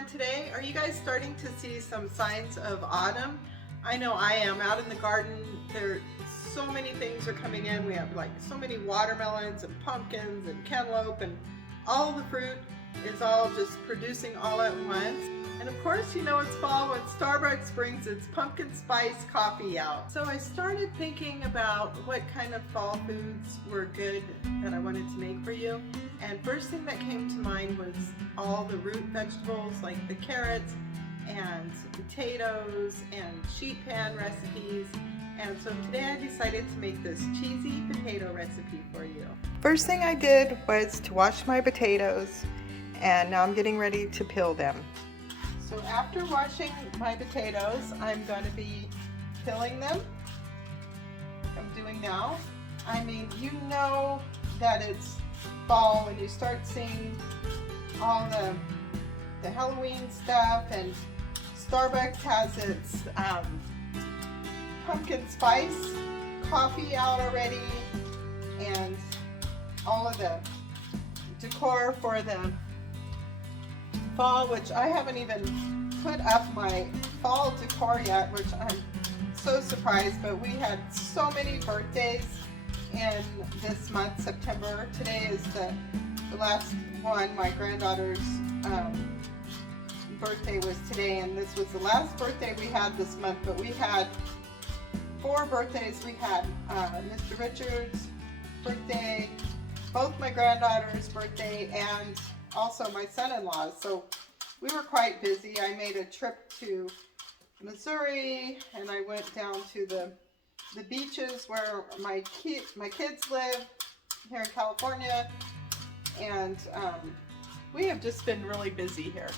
everyone. Today, are you guys starting to see some signs of autumn? I know I am. Out in the garden, so many things are coming in. We have like so many watermelons and pumpkins and cantaloupe, and all the fruit is all just producing all at once. And of course, you know it's fall when Starbucks brings its pumpkin spice coffee out. So I started thinking about what kind of fall foods were good that I wanted to make for you. And first thing that came to mind was all the root vegetables like the carrots and potatoes and sheet pan recipes. And so today I decided to make this cheesy potato recipe for you. First thing I did was to wash my potatoes, and now I'm getting ready to peel them. So after washing my potatoes, I'm going to be peeling them. I'm doing now. I mean, you know that it's fall when you start seeing all the Halloween stuff, and Starbucks has its pumpkin spice coffee out already, and all of the decor for the fall, which I haven't even put up my fall decor yet, which I'm so surprised, but we had so many birthdays in this month, September. Today is the last one. My granddaughter's birthday was today, and this was the last birthday we had this month, but we had 4 birthdays. We had Mr. Richard's birthday, both my granddaughter's birthday, and also my son-in-law's. So we were quite busy. I made a trip to Missouri, and I went down to the beaches where my kids live here in California, and we have just been really busy here.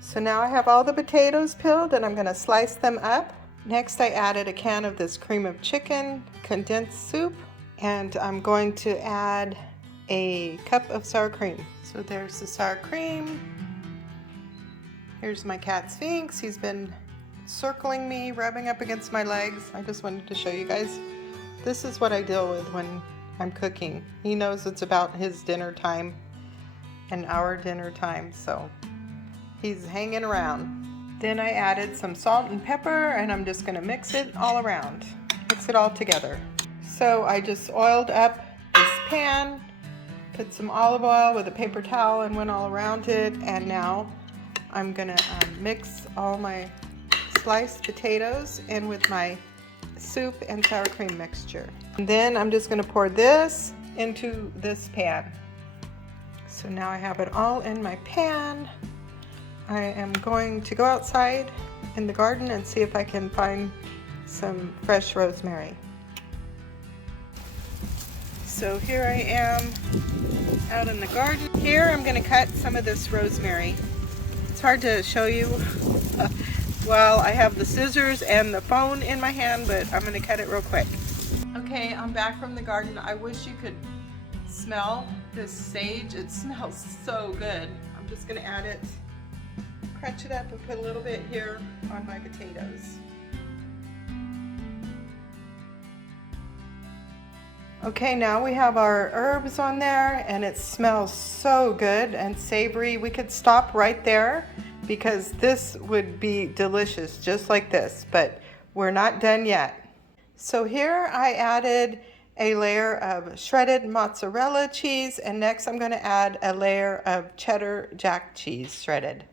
So now I have all the potatoes peeled, and I'm going to slice them up. Next, I added a can of this cream of chicken condensed soup, and I'm going to add a cup of sour cream. So there's the sour cream. Here's my cat Sphinx. He's been circling me, rubbing up against my legs. I just wanted to show you guys. This is what I deal with when I'm cooking. He knows it's about his dinner time and our dinner time, so he's hanging around. Then I added some salt and pepper, and I'm just going to mix it all around. Mix it all together. So I just oiled up this pan, put some olive oil with a paper towel and went all around it, and now I'm going to mix all my sliced potatoes in with my soup and sour cream mixture. And then I'm just going to pour this into this pan. So now I have it all in my pan. I am going to go outside in the garden and see if I can find some fresh rosemary. So here I am out in the garden. Here I'm going to cut some of this rosemary. It's hard to show you while I have the scissors and the phone in my hand, but I'm going to cut it real quick. Okay, I'm back from the garden. I wish you could smell this sage. It smells so good. I'm just going to add it, crunch it up, and put a little bit here on my potatoes. Okay, now we have our herbs on there, and it smells so good and savory. We could stop right there because this would be delicious just like this, but we're not done yet. So here I added a layer of shredded mozzarella cheese, and next I'm going to add a layer of cheddar jack cheese shredded.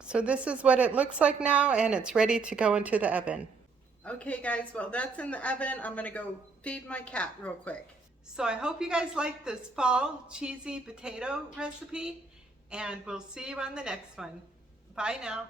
So this is what it looks like now, and it's ready to go into the oven. Okay guys, well that's in the oven. I'm going to go feed my cat real quick. So I hope you guys like this fall cheesy potato recipe, and we'll see you on the next one. Bye now.